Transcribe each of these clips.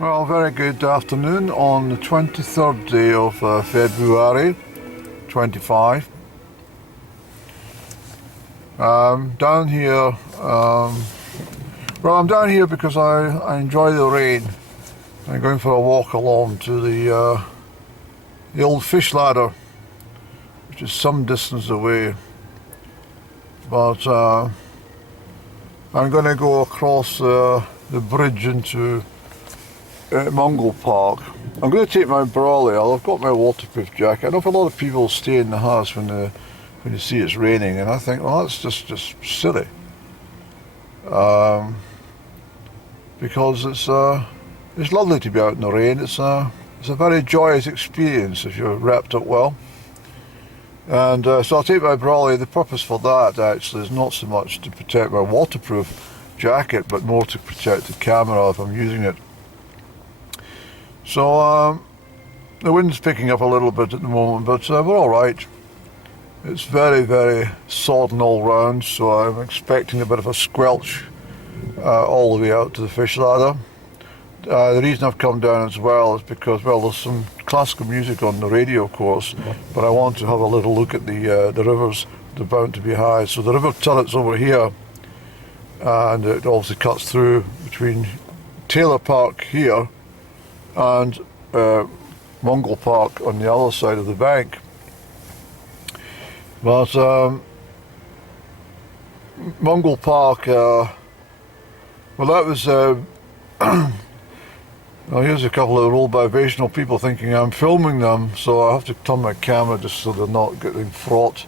Well, very good afternoon on the 23rd day of February 25. Down here, I'm down here because I enjoy the rain. I'm going for a walk along to the old fish ladder, which is some distance away. But I'm going to go across the bridge into Mungle Park. I'm going to take my brolly. I've got my waterproof jacket. I know a lot of people stay in the house when you see it's raining, and I think, well, that's just silly. Because it's lovely to be out in the rain. It's a very joyous experience if you're wrapped up well. And so I'll take my brolly. The purpose for that actually is not so much to protect my waterproof jacket, but more to protect the camera if I'm using it. So the wind's picking up a little bit at the moment, but we're all right. It's very, very sodden all round, so I'm expecting a bit of a squelch all the way out to the fish ladder. The reason I've come down as well is because, well, there's some classical music on the radio, of course, but I want to have a little look at the rivers. They're bound to be high. So the river turret's over here, and it obviously cuts through between Taylor Park here and Mungle Park on the other side of the bank. But Mungle Park, well, that was well, here's a couple of old vibrational people thinking I'm filming them, so I have to turn my camera just so they're not getting fraught.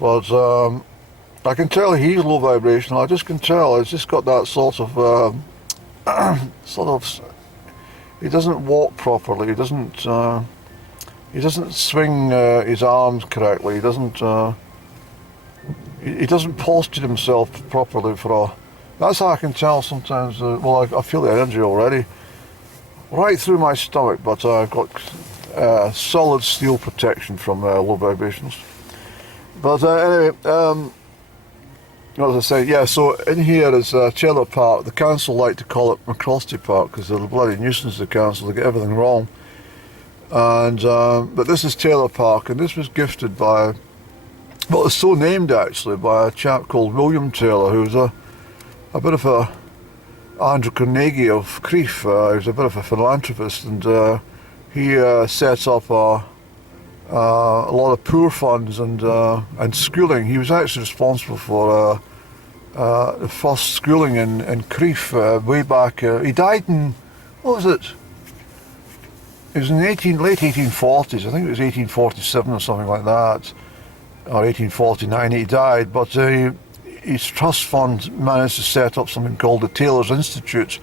But I can tell he's low vibrational. I just can tell. It's just got that sort of he doesn't walk properly. He doesn't swing his arms correctly. He doesn't posture himself properly for a. That's how I can tell sometimes. Well, I feel the energy already, right through my stomach. But I've got solid steel protection from low vibrations. But anyway, as I say, yeah. So in here is Taylor Park. The council like to call it McCrosty Park because they're a bloody nuisance. The council, they get everything wrong. And but this is Taylor Park, and this was gifted by, well, it's so named actually by a chap called William Taylor, who was a bit of a Andrew Carnegie of Crieff. He was a bit of a philanthropist, and he set up a lot of poor funds and schooling. He was actually responsible for the first schooling in Crieff way back. He died in, what was it? It was in the late 1840s. I think it was 1847 or something like that, or 1849 he died. But his trust fund managed to set up something called the Taylors Institute.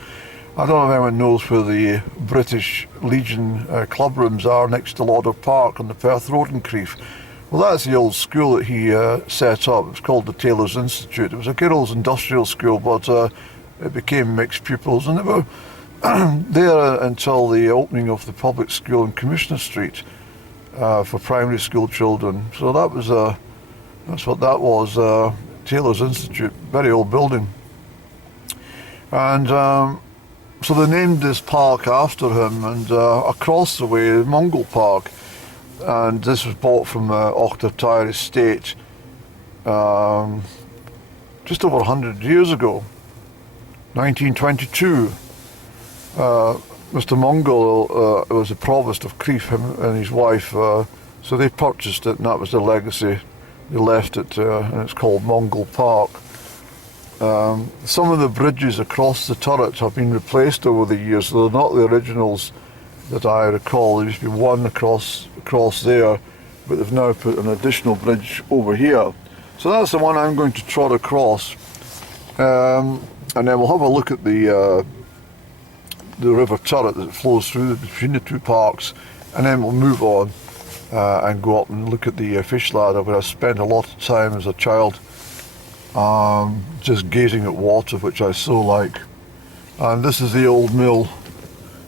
I don't know if anyone knows where the British Legion club rooms are, next to Lauder Park on the Perth Road in Crieff. Well, that's the old school that he set up. It was called the Taylors Institute. It was a girls' industrial school, but it became mixed pupils, and they were there until the opening of the public school in Commissioner Street for primary school children. So that was that's what that was, Taylors Institute, very old building. And so they named this park after him, and across the way, Mungle Park, and this was bought from Ochtertyre Estate just over 100 years ago, 1922. Mr. Mungle was the provost of Crieff, him and his wife, so they purchased it, and that was the legacy. They left it, and it's called Mungle Park. Some of the bridges across the turret have been replaced over the years, so they're not the originals that I recall. There used to be one across there, but they've now put an additional bridge over here. So that's the one I'm going to trot across, and then we'll have a look at the river turret that flows through between the two parks, and then we'll move on and go up and look at the fish ladder, where I spent a lot of time as a child just gazing at water, which I so like. And this is the old mill.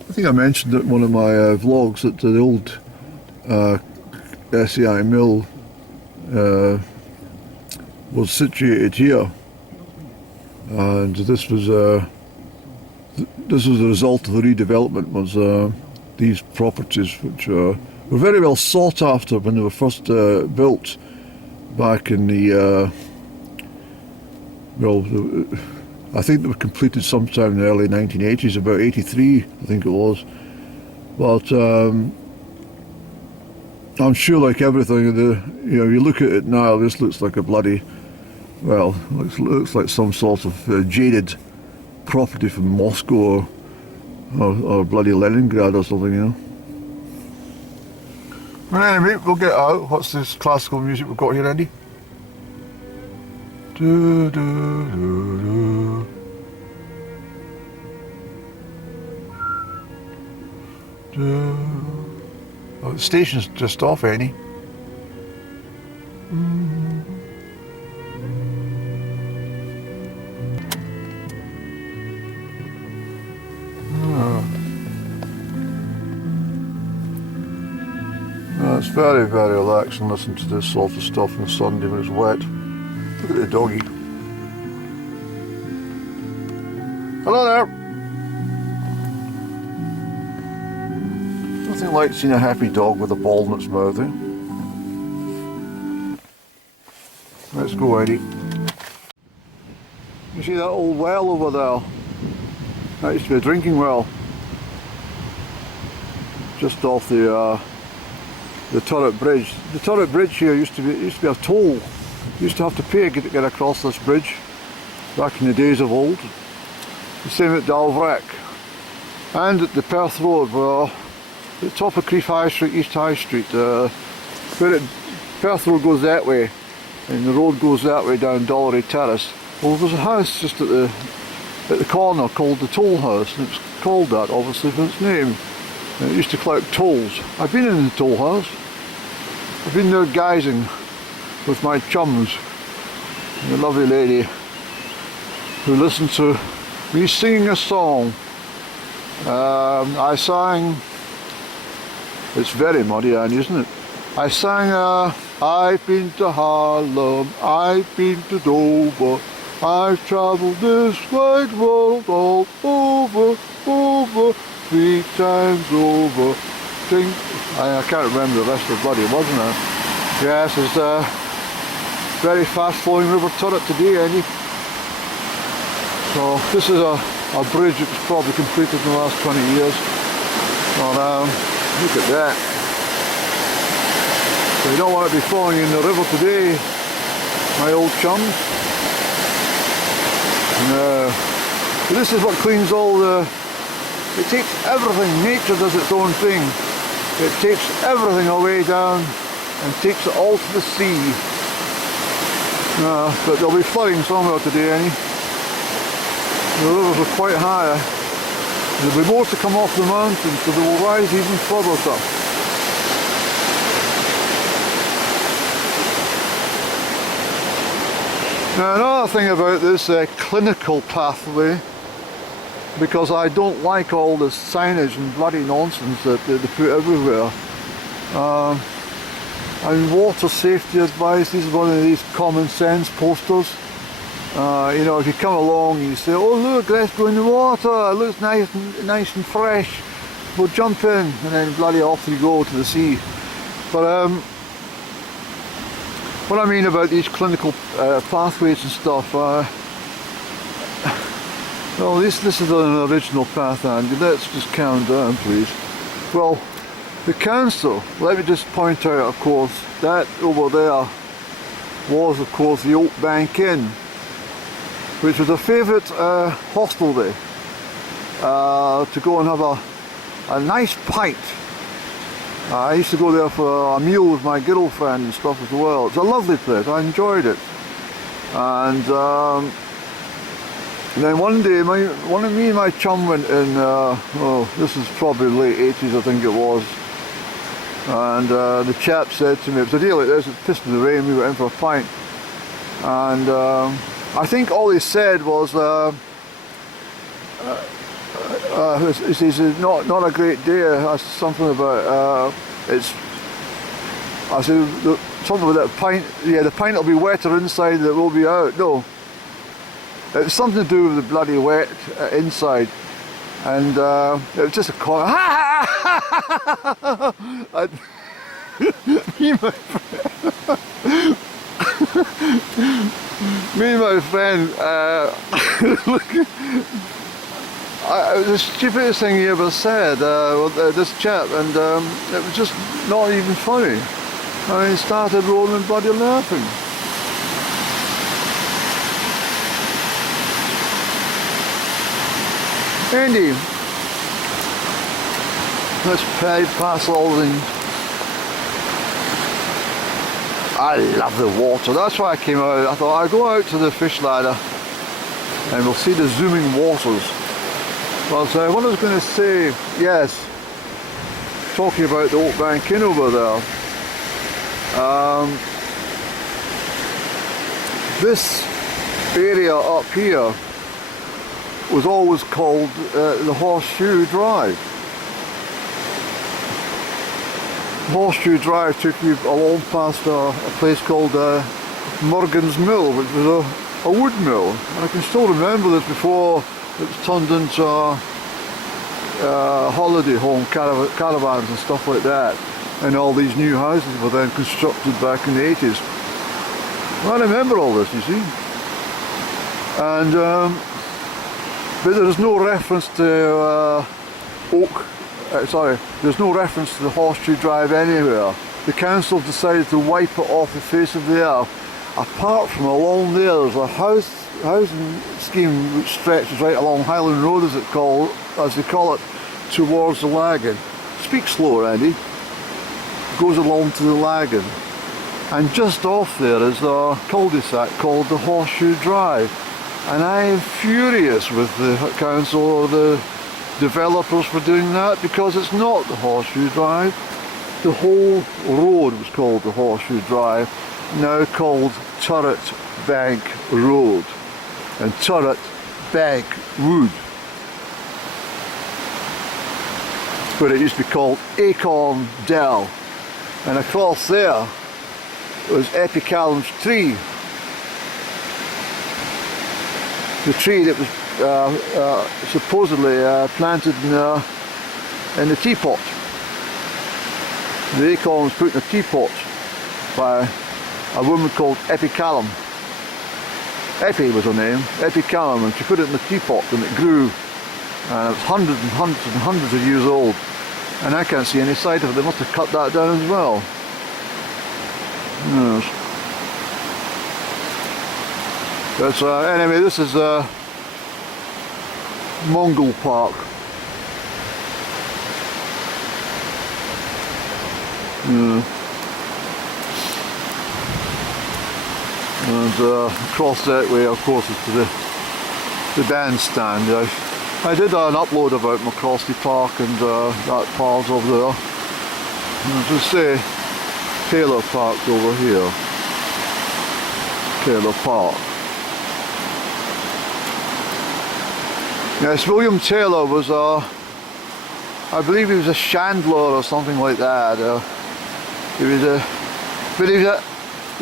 I think I mentioned it in one of my vlogs that the old SEI mill was situated here, and this was this was the result of the redevelopment, was these properties, which were very well sought after when they were first built back in the I think they were completed sometime in the early 1980s, about 83 I think it was. But I'm sure, like everything, you look at it now, this looks like a bloody, well, looks like some sort of jaded property from Moscow or bloody Leningrad or something, you know. Well, anyway, we'll get out. What's this classical music we've got here, Andy? Do, do, do, do. Do. Oh, the station's just off, Annie. It's very, very relaxing listening to this sort of stuff on Sunday when it's wet. Look at the doggy. Hello there. Nothing like seeing a happy dog with a ball in its mouth, eh? Let's go, Eddie. You see that old well over there? That used to be a drinking well. Just off the Turret Bridge. The Turret Bridge here used to be a toll. You used to have to pay to get across this bridge back in the days of old. The same at Dalvrack and at the Perth Road, where at the top of Crieff High Street, East High Street, Perth Road goes that way and the road goes that way down Dollery Terrace. Well, there's a house just at the corner called the Toll House, and it's called that obviously for its name. And it used to collect tolls. I've been in the toll house. I've been there guising with my chums, and the lovely lady who listened to me singing a song. I sang, it's very muddy, Annie, isn't it? I sang, I've been to Harlem, I've been to Dover, I've travelled this wide world all over, 3 times over. I can't remember the rest of the bloody words now. Yes, it's a very fast flowing river turret today, Andy. So this is a bridge that was probably completed in the last 20 years. But look at that. So you don't want to be falling in the river today, my old chums. No. So this is what cleans all the... It takes everything. Nature does its own thing. It takes everything away down and takes it all to the sea. But there'll be flooding somewhere today, Annie. The rivers are quite higher. There'll be more to come off the mountains, so they will rise even further up. Now another thing about this clinical pathway, because I don't like all this signage and bloody nonsense that they put everywhere. And water safety advice, this is one of these common sense posters. You know, if you come along and you say, oh look, let's go in the water, it looks nice and fresh, we'll jump in, and then bloody off you go to the sea. But what I mean about these clinical pathways and stuff, well, this is an original path, Andy. Let's just calm down, please. Well, the council, let me just point out, of course, that over there was, of course, the Oak Bank Inn, which was a favourite hostelry to go and have a nice pint. I used to go there for a meal with my girlfriend and stuff as well. It's a lovely place, I enjoyed it. And then one day, me and my chum went in, this is probably late 80s I think it was, and the chap said to me, it was a day like this, it pissed in the rain, we went in for a pint, and I think all he said was, he says, not a great day, something about, I said, something about that pint, yeah, the pint will be wetter inside than it will be out. No. It's something to do with the bloody wet inside. and it was just a call. Me and my friend, it was the stupidest thing he ever said, this chap, and it was just not even funny. And he started rolling bloody laughing. Andy, let's pass all the... I love the water, that's why I came out. I thought I'd go out to the fish ladder and we'll see the zooming waters. Well, so what I was going to say, yes, talking about the Oak Bank Inn over there, this area up here was always called the Horseshoe Drive. Horseshoe Drive took you along past a place called Morgan's Mill, which was a wood mill. And I can still remember this before it was turned into holiday home caravans and stuff like that. And all these new houses were then constructed back in the 80s. I remember all this, you see. And but there's no reference to there's no reference to the Horseshoe Drive anywhere. The council decided to wipe it off the face of the earth. Apart from along there, there's a housing scheme which stretches right along Highland Road, as they call it, towards the Lagan. Speak slower, Andy. Goes along to the Lagan. And just off there is a cul-de-sac called the Horseshoe Drive. And I'm furious with the council or the developers for doing that, because it's not the Horseshoe Drive. The whole road was called the Horseshoe Drive, now called Turret Bank Road and Turret Bank Wood, but it used to be called Acorn Dell, and across there was Epicallum's tree, the tree that was supposedly planted in the teapot. The acorn was put in a teapot by a woman called Epicallum. Epi was her name, Epicallum, and she put it in the teapot and it grew, and it was hundreds and hundreds and hundreds of years old, and I can't see any sight of it. They must have cut that down as well. Yes. But anyway, this is Mongol Park. Yeah. And across that way, of course, is to the bandstand. I did an upload about McCrosty Park and that part over there. And to say Taylor Park's over here. Taylor Park. Yes, William Taylor was I believe he was a chandler or something like that. You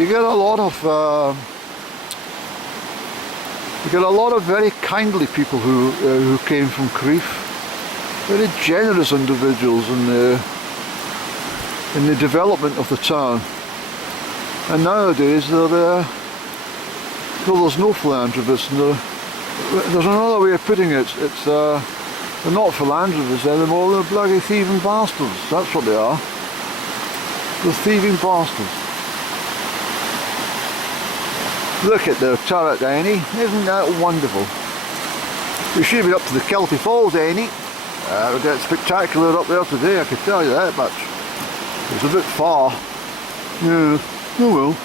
get a lot of very kindly people who came from Crieff. Very generous individuals in the development of the town. And nowadays there's no philanthropists. There's another way of putting it. They're not philanthropists anymore. They're bloody thieving bastards. That's what they are. They're thieving bastards. Look at the turret, Annie. Isn't that wonderful? We should be up to the Kelty Falls, Annie. It'll get spectacular up there today, I can tell you that much. It's a bit far. Yeah, oh well.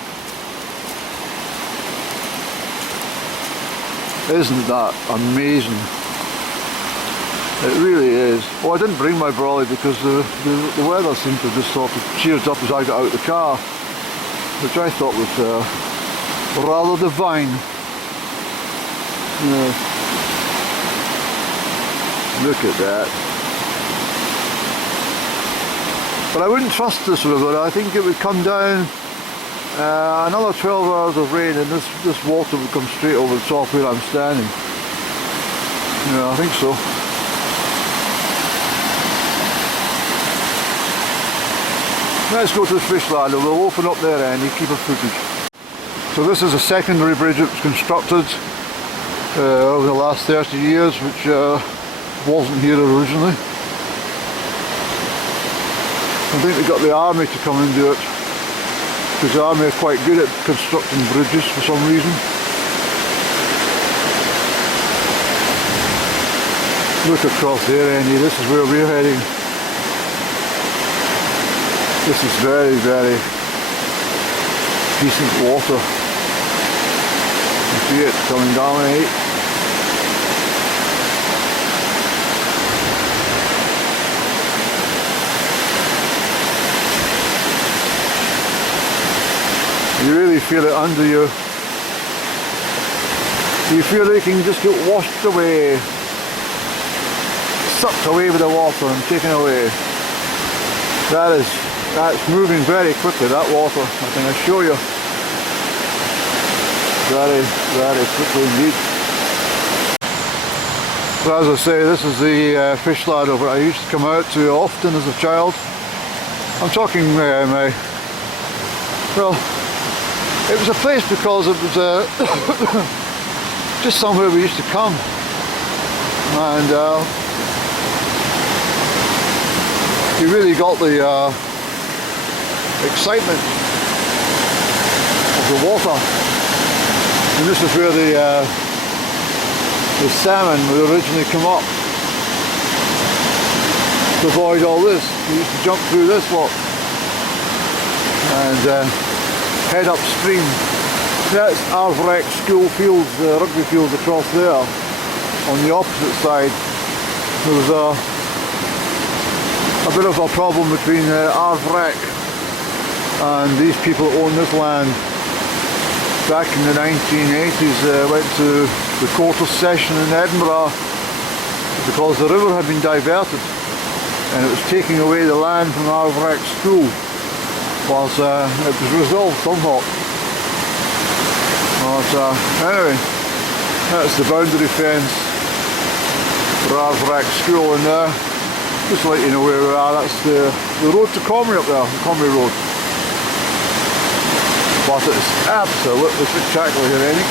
Isn't that amazing? It really is. Well, I didn't bring my brolly because the weather seemed to just sort of cheered up as I got out of the car, which I thought was rather divine. Yeah. Look at that. But I wouldn't trust this river. I think it would come down another 12 hours of rain and this water would come straight over the top where I'm standing. Yeah, I think so. Let's go to the fish ladder. We'll open up there and keep a footage. So this is a secondary bridge that was constructed over the last 30 years, which wasn't here originally. I think they got the army to come and do it, because the army are quite good at constructing bridges for some reason. Look across there, Andy, this is where we're heading. This is very, very decent water. You see it coming down, eh? You really feel it under you. You feel like you can just get washed away, sucked away with the water and taken away. That's moving very quickly, that water, I can assure you. Very, very quickly indeed. So as I say, this is the fish ladder where I used to come out to often as a child. I'm talking well, it was a place because it was just somewhere we used to come. And you really got the excitement of the water. And this is where the salmon would originally come up. To avoid all this, we used to jump through this lot and head upstream. That's Crieff school fields, rugby fields across there. On the opposite side, there was a bit of a problem between Crieff and these people that own this land. Back in the 1980s, went to the Court of Session in Edinburgh because the river had been diverted and it was taking away the land from Crieff school. But it was resolved somewhat. But anyway, that's the boundary fence for Crieff school, and just to let you know where we are, that's the road to Comrie up there, the Comrie Road. But it's absolutely spectacular here, Eddie.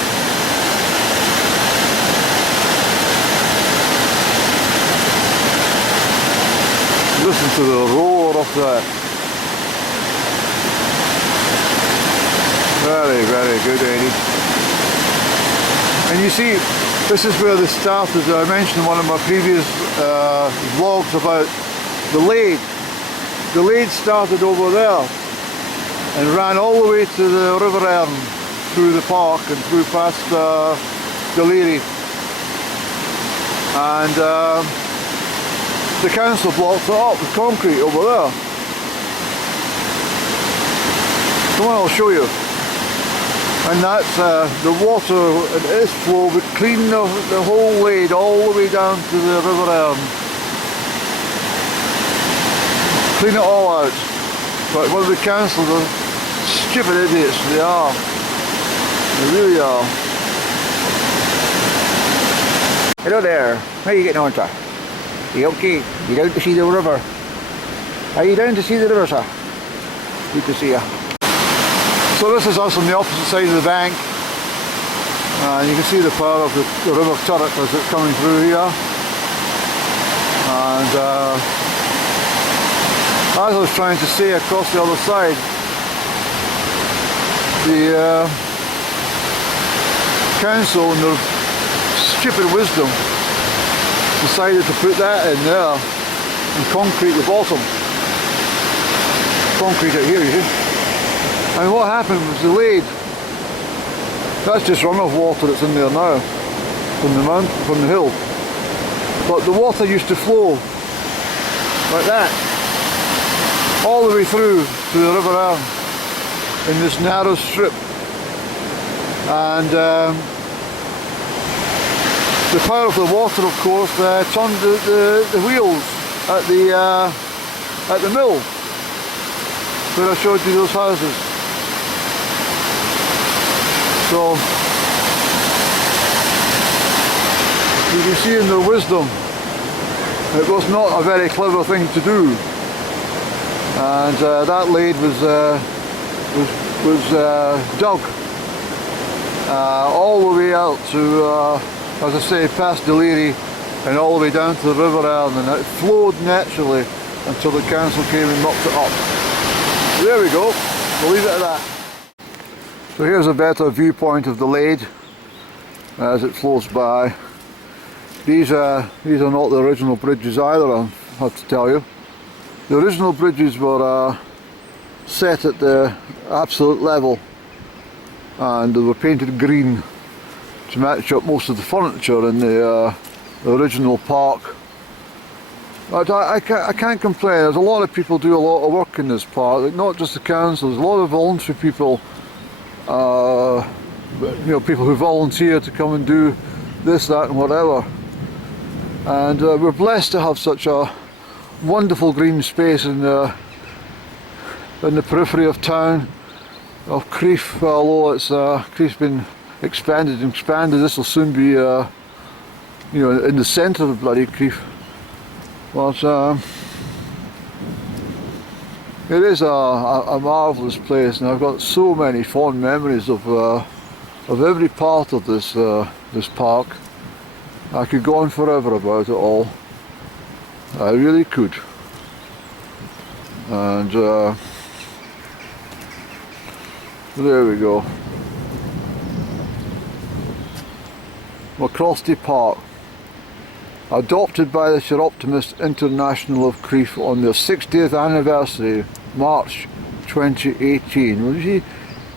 Listen to the roar of that. Very, very good, Eddie. And you see, this is where they started. I mentioned in one of my previous vlogs about the Lade. The Lade started over there and ran all the way to the River Erne through the park and through past Gallery. And the council blocked it up with concrete over there. Come on, I'll show you. And that's the water and its flow would clean the whole Lade all the way down to the River Erne. Clean it all out. But one of the council, the stupid idiots they are. They really are. Hello there. How are you getting on, sir? Are you okay? You down to see the river? Are you down to see the river, sir? Good to see you. So this is us on the opposite side of the bank, and you can see the power of the river turret as it's coming through here. And as I was trying to say, across the other side, the council in their stupid wisdom decided to put that in there and concrete the bottom. Concrete it here, you see. And what happened was the Lade, that's just runoff water that's in there now, from the mountain, from the hill. But the water used to flow like that, all the way through to the River Erne in this narrow strip. And the power of the water, of course, turned the wheels at the mill where I showed you those houses. So you can see in their wisdom, it was not a very clever thing to do. and that lade was dug all the way out to, as I say, past Deliri and all the way down to the River Erne, and it flowed naturally until the council came and mopped it up. There we go, we'll leave it at that. So here's a better viewpoint of the lade as it flows by. These are not the original bridges either, I have to tell you. The original bridges were set at the absolute level, and they were painted green to match up most of the furniture in the original park. But I can't complain. There's a lot of people do a lot of work in this park, not just the council. There's a lot of voluntary people, you know, people who volunteer to come and do this, that and whatever. And we're blessed to have such a wonderful green space in the periphery of town of Crieff. Although Crieff's been expanded, this will soon be you know, in the centre of bloody Crieff. But it is a marvellous place, and I've got so many fond memories of every part of this park. I could go on forever about it all. I really could. And there we go. Macrostie Park, adopted by the Chiroptimist International of Crieff on their 60th anniversary, March 2018. Well, you see,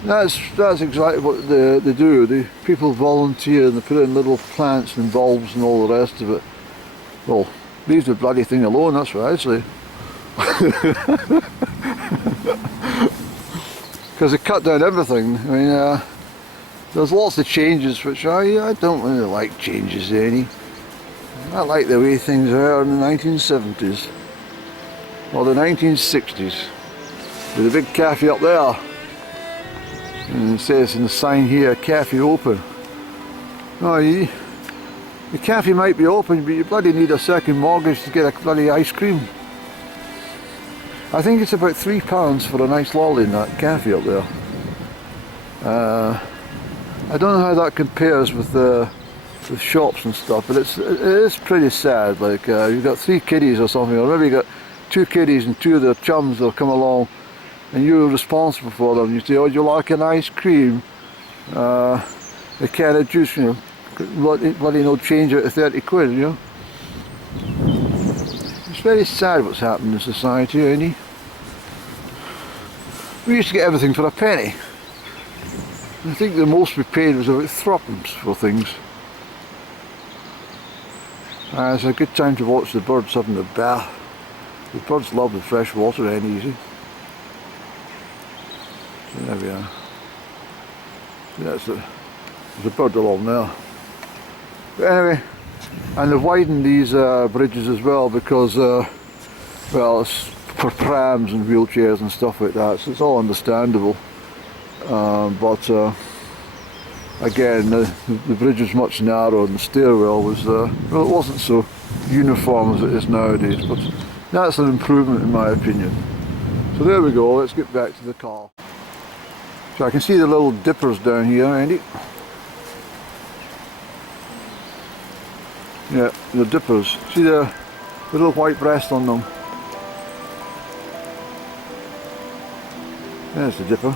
that's exactly what they do. The people volunteer and they put in little plants and bulbs and all the rest of it. Well, leave the bloody thing alone, that's what I'd say. Because they cut down everything. I mean, there's lots of changes which I don't really like changes any. I like the way things were in the 1970s or the 1960s. With a big cafe up there. And it says in the sign here, cafe open. Oh, the cafe might be open, but you bloody need a second mortgage to get a bloody ice cream. I think it's about £3 for a nice lolly in that cafe up there. I don't know how that compares with shops and stuff, but it is pretty sad. Like you've got 3 kiddies or something, or maybe you got 2 kiddies and 2 of their chums will come along, and you're responsible for them. You say, "Oh, you like an ice cream? A can of juice, you know, bloody no change out of 30 quid, you know." It's very sad what's happened in society, ain't it? We used to get everything for a penny. I think the most we paid was about 3 for things. It's a good time to watch the birds having a bath. The birds love the fresh water, ain't easy. So there we are. There's a bird along there. But anyway, and they've widened these bridges as well because, well, it's for prams and wheelchairs and stuff like that, so it's all understandable. But again, the bridge was much narrower and the stairwell was, well, it wasn't so uniform as it is nowadays, but that's an improvement in my opinion. So there we go, let's get back to the car. So I can see the little dippers down here, Andy. Yeah, the dippers. See the little white breast on them? There's the dipper.